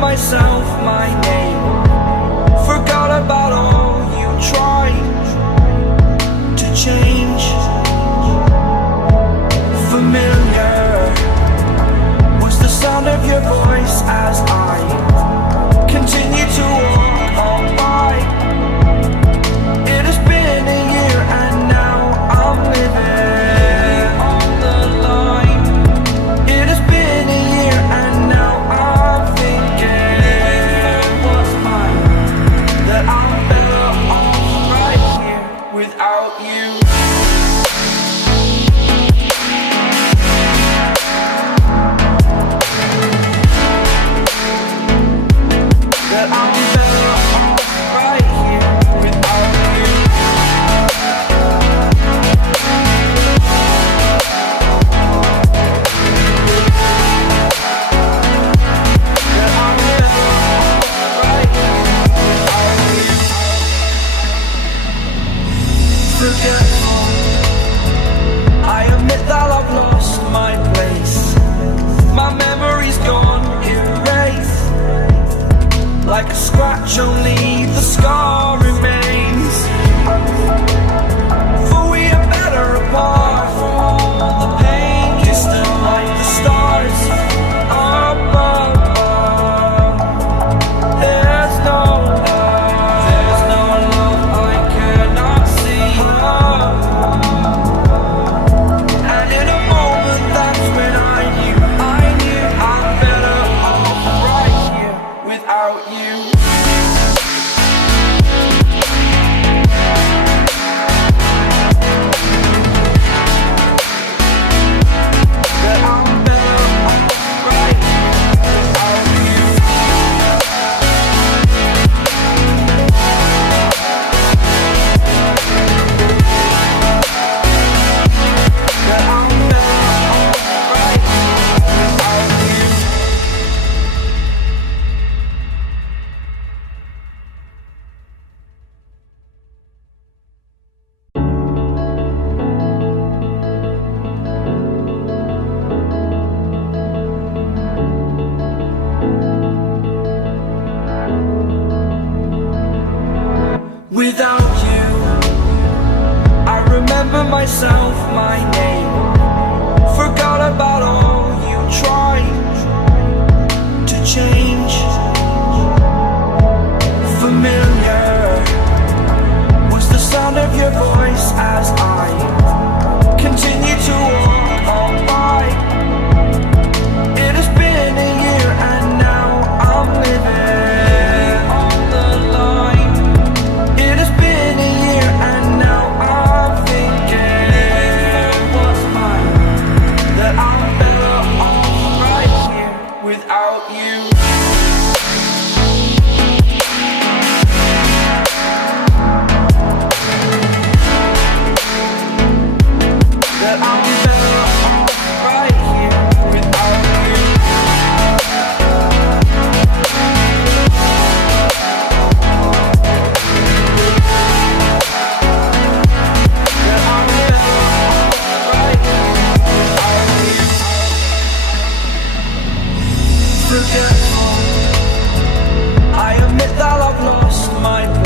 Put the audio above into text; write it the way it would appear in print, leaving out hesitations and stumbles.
myself my name. Forgot about all you tried to change. Familiar was the sound of your voice as I continue to walk on by. It has been a year and now I'm living on the line. It has been a year and now I'm thinking what's mine, that I'm better off right here without you. That I'm better off right here without you. That I'm better off right here without you. Forgetful, I admit that I've lost my place. My memory's gone erased. Like a scratch, only the scar remains. For we are better apart from all the pain. Distant like the stars above. There's no love I cannot see. And in a moment, that's when I knew I'm better off right here without you. That I'm better off right here without you. That I'm better off right here without you. Without you, I remember myself, my name. Forgot about all you tried to change. Familiar was the sound of your voice as I continue to walk on by. It has been a year and now I'm living on the line. It has been a year and now I'm thinking what's mine, that I'm better off right here without you. That I'm better off right here without you. That I'm better off right here without you. Forgetful, I admit that I've lost my place.